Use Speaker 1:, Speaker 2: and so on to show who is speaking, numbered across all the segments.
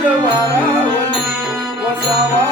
Speaker 1: જવારા ઓલી વસાવા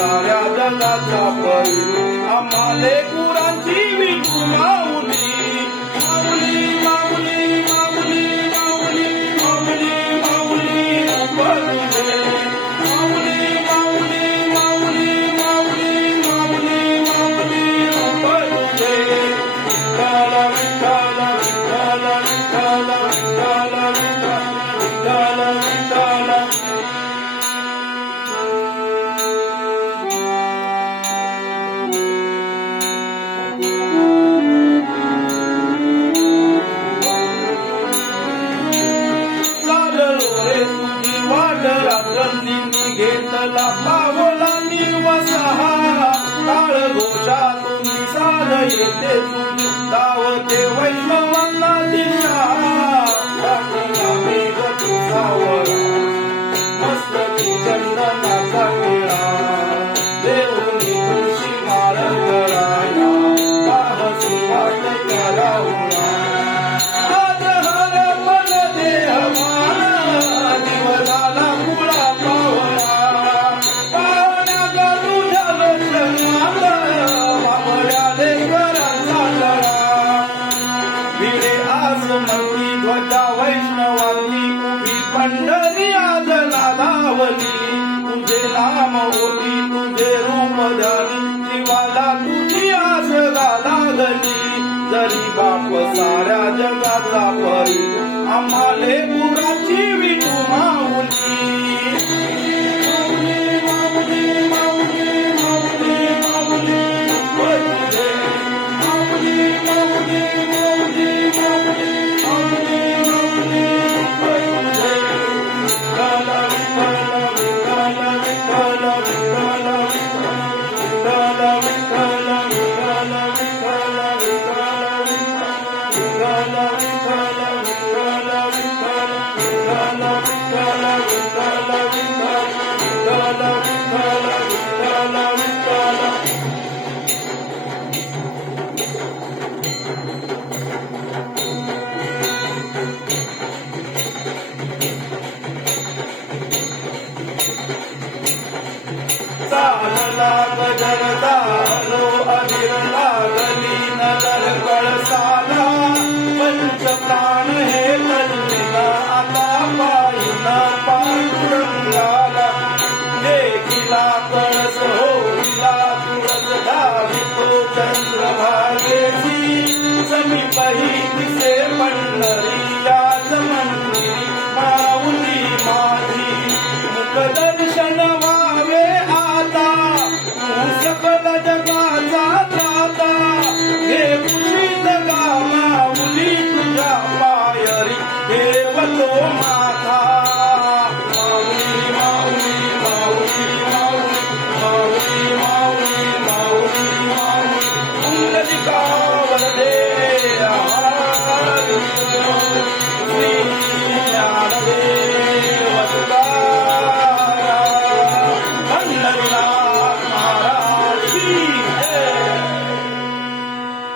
Speaker 1: ताऱ्या जनाचा पैलू आम्हाले कुरांची विकून पंढरी आज नादावली तुझे नाम ओटी तुझे रूप धरी. दिवाला तुझी आज लागली. जरी बाप साऱ्या जगाचा परी आम्हाले पुराची विटू माऊ जनता